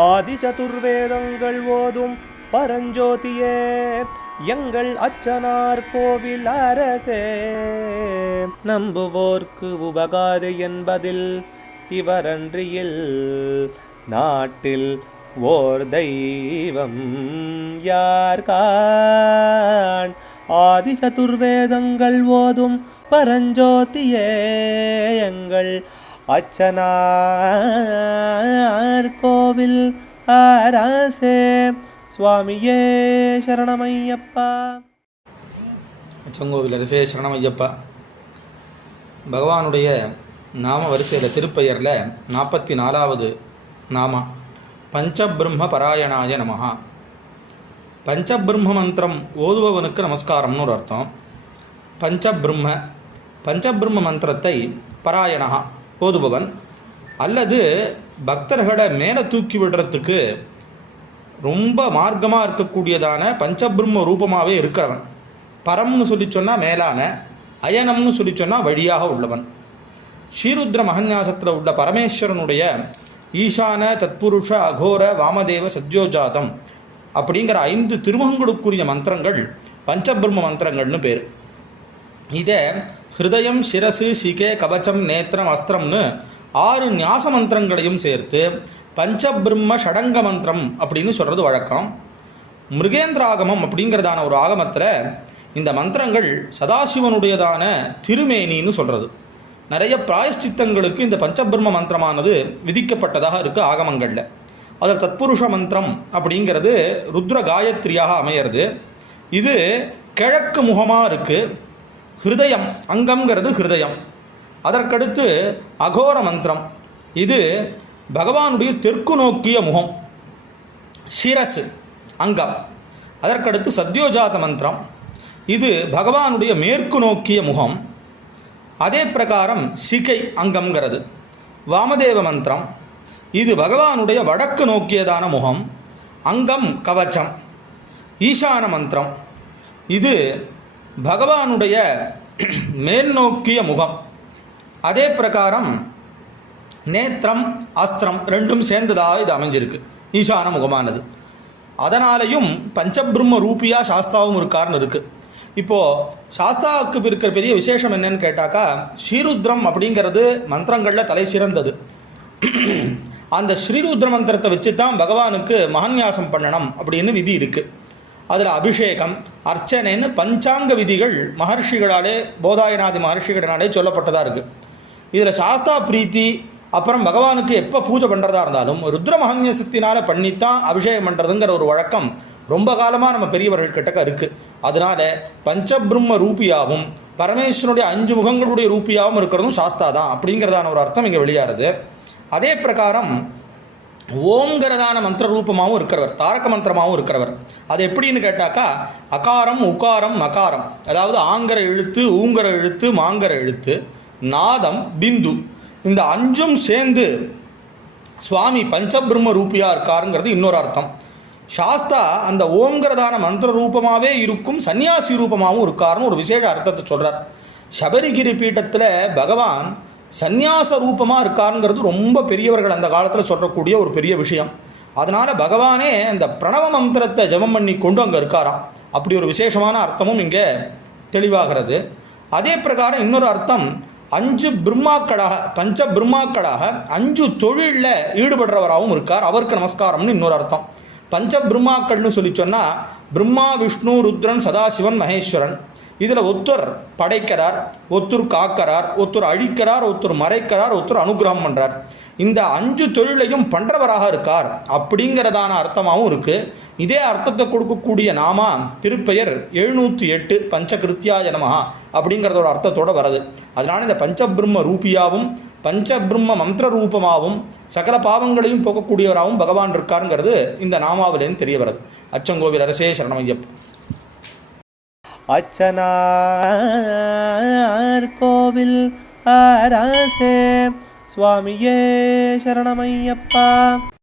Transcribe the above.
ஆதி சதுர்வேதங்கள் ஓதும் பரஞ்சோதியே எங்கள் அச்சனார் கோவில் அரசே. நம்புவோர்க்கு உபகாரி என்பதில் இவரன்றியில் நாட்டில் ஓர் தெய்வம் யார்கான். ஆதி சதுர்வேதங்கள் ஓதும் பரஞ்சோதியே எங்கள் அச்சனார் கோவில் அரசே. சுவாமியே சரணமையப்பா. அச்சங்கோவில் அரசே சரணமையப்பா. பகவானுடைய நாம வரிசையில் திருப்பெயரில் 44வது நாம பஞ்சபிரம்ம பராயணாய நமஹா. பஞ்சபிரம்ம மந்திரம் ஓதுபவனுக்கு நமஸ்காரம்னு ஒரு அர்த்தம். பஞ்சபிரம்ம மந்திரத்தை பராயணா ஓதுபவன் அல்லது பக்தர்களை மேலே தூக்கி விடுறதுக்கு ரொம்ப மார்க்கமாக இருக்கக்கூடியதான பஞ்சபிரம்ம ரூபமாகவே இருக்கிறவன். பரம்னு சொல்லி சொன்னால் மேலான, அயனம்னு சொல்லி சொன்னால் வழியாக உள்ளவன். ஸ்ரீருத்ர மகன்யாசத்தில் உள்ள பரமேஸ்வரனுடைய ஈசான தத்புருஷ அகோர வாமதேவ சத்யோஜாதம் அப்படிங்கிற 5 திருமுகங்களுக்குரிய மந்திரங்கள் பஞ்சபிரம்ம மந்திரங்கள்னு பேர். இதை ஹிருதயம், சிரசு, சிகே, கவச்சம், நேத்திரம், அஸ்திரம்னு 6 ஞாச மந்திரங்களையும் சேர்த்து பஞ்சபிரம்ம ஷடங்க மந்திரம் அப்படின்னு சொல்கிறது வழக்கம். மிருகேந்திராகமம் அப்படிங்கிறதான ஒரு ஆகமத்தில் இந்த மந்திரங்கள் சதாசிவனுடையதான திருமேனின்னு சொல்கிறது. நிறைய பிராயஷ்சித்தங்களுக்கு இந்த பஞ்சபிரம்ம மந்திரமானது விதிக்கப்பட்டதாக இருக்குது ஆகமங்களில். அதில் தத்புருஷ மந்திரம் அப்படிங்கிறது ருத்ர காயத்ரியாக அமையிறது. இது கிழக்கு முகமாக இருக்குது. ஹிருதயம் அங்கம்ங்கிறது ஹிருதயம். அதற்கடுத்து அகோர மந்திரம், இது பகவானுடைய தெற்கு நோக்கிய முகம், சிரசு அங்கம். அதற்கடுத்து சத்யோஜாத மந்திரம், இது பகவானுடைய மேற்கு நோக்கிய முகம். அதே பிரகாரம் சிகை அங்கம்ங்கிறது. வாமதேவ மந்திரம், இது பகவானுடைய வடக்கு நோக்கியதான முகம், அங்கம் கவச்சம். ஈசான மந்திரம், இது பகவானுடைய மேல் நோக்கிய முகம். அதே பிரகாரம் நேத்திரம், அஸ்திரம் ரெண்டும் சேர்ந்ததாக இது அமைஞ்சிருக்கு ஈசான முகமானது. அதனாலையும் பஞ்சபிரம்ம ரூபியாக சாஸ்தாவும் இருக்காருன்னு இருக்குது. இப்போது சாஸ்தாவுக்கு இருக்கிற பெரிய விசேஷம் என்னன்னு கேட்டாக்கா, ஸ்ரீருத்ரம் அப்படிங்கிறது மந்திரங்களில் தலை சிறந்தது. அந்த ஸ்ரீருத்ர மந்திரத்தை வச்சு தான் பகவானுக்கு மகன்யாசம் பண்ணணும் அப்படின்னு விதி இருக்குது. அதில் அபிஷேகம், அர்ச்சனைன்னு பஞ்சாங்க விதிகள் மகர்ஷிகளாலே, போதாயனாதி மகர்ஷிகளினாலே சொல்லப்பட்டதாக இருக்குது. இதில் சாஸ்தா பிரீத்தி, அப்புறம் பகவானுக்கு எப்போ பூஜை பண்ணுறதா இருந்தாலும் ருத்ர மகன்யாசத்தினால் பண்ணித்தான் அபிஷேகம் பண்ணுறதுங்கிற ஒரு வழக்கம் ரொம்ப காலமாக நம்ம பெரியவர்கள் கிட்டக்க இருக்குது. அதனால பஞ்சபிரம்ம ரூபியாகவும் பரமேஸ்வரனுடைய 5 முகங்களுடைய ரூபியாகவும் இருக்கிறதும் சாஸ்தா தான் அப்படிங்கிறதான ஒரு அர்த்தம் இங்கே வெளியாகிறது. அதே பிரகாரம் ஓம்ங்கிறதான மந்திர ரூபமாகவும் இருக்கிறவர், தாரக மந்திரமாகவும் இருக்கிறவர். அது எப்படின்னு கேட்டாக்கா, அகாரம், உகாரம், மகாரம், அதாவது ஆங்கர எழுத்து, ஊங்கர எழுத்து, மாங்கர எழுத்து, நாதம், பிந்து, இந்த 5ம் சேர்ந்து சுவாமி பஞ்சபிரம்ம ரூபியாக இருக்காருங்கிறது இன்னொரு அர்த்தம். சாஸ்தா அந்த ஓம்ங்கிறதான மந்திர ரூபமாகவே இருக்கும், சன்னியாசி ரூபமாகவும் இருக்காருன்னு ஒரு விசேஷ அர்த்தத்தை சொல்கிறார். சபரிகிரி பீட்டத்தில் பகவான் சந்நியாச ரூபமாக இருக்காருங்கிறது ரொம்ப பெரியவர்கள் அந்த காலத்தில் சொல்லக்கூடிய ஒரு பெரிய விஷயம். அதனால் பகவானே அந்த பிரணவ மந்திரத்தை ஜபம் பண்ணி கொண்டு அங்கே இருக்காராம். அப்படி ஒரு விசேஷமான அர்த்தமும் இங்கே தெளிவாகிறது. அதே பிரகாரம் இன்னொரு அர்த்தம், 5 பிரம்மாக்களாக, பஞ்ச பிரம்மாக்களாக 5 தொழிலில் ஈடுபடுறவராகவும் இருக்கார், அவருக்கு நமஸ்காரம்னு இன்னொரு அர்த்தம். பஞ்ச பிரம்மாக்கள்னு சொல்லி சொன்னால் பிரம்மா, விஷ்ணு, ருத்ரன், சதாசிவன், மகேஸ்வரன். இதில் ஒருத்தர் படைக்கிறார், ஒருத்தர் காக்கிறார், ஒருத்தர் அழிக்கிறார், ஒருத்தர் மறைக்கிறார், ஒருத்தர் அனுகிரகம் பண்ணுறார். இந்த 5 தொழிலையும் பண்ணுறவராக இருக்கார் அப்படிங்கிறதான அர்த்தமாகவும் இருக்குது. இதே அர்த்தத்தை கொடுக்கக்கூடிய நாமா திருப்பெயர் 708 பஞ்சகிருத்தியாய நமஹா அப்படிங்கிறதோட அர்த்தத்தோடு வருது. அதனால் இந்த பஞ்சபிரம்ம ரூபியாகவும் பஞ்சபிரம்ம மந்திர ரூபமாகவும் சகல பாவங்களையும் போக்கக்கூடியவராகவும் பகவான் இருக்காருங்கிறது இந்த நாமாவிலேருந்து தெரிய வருது. அச்சங்கோவில் அரசே சரணமையப்பா. அச்சனார் கோவில் அரசே. சுவாமியே சரணமையப்பா.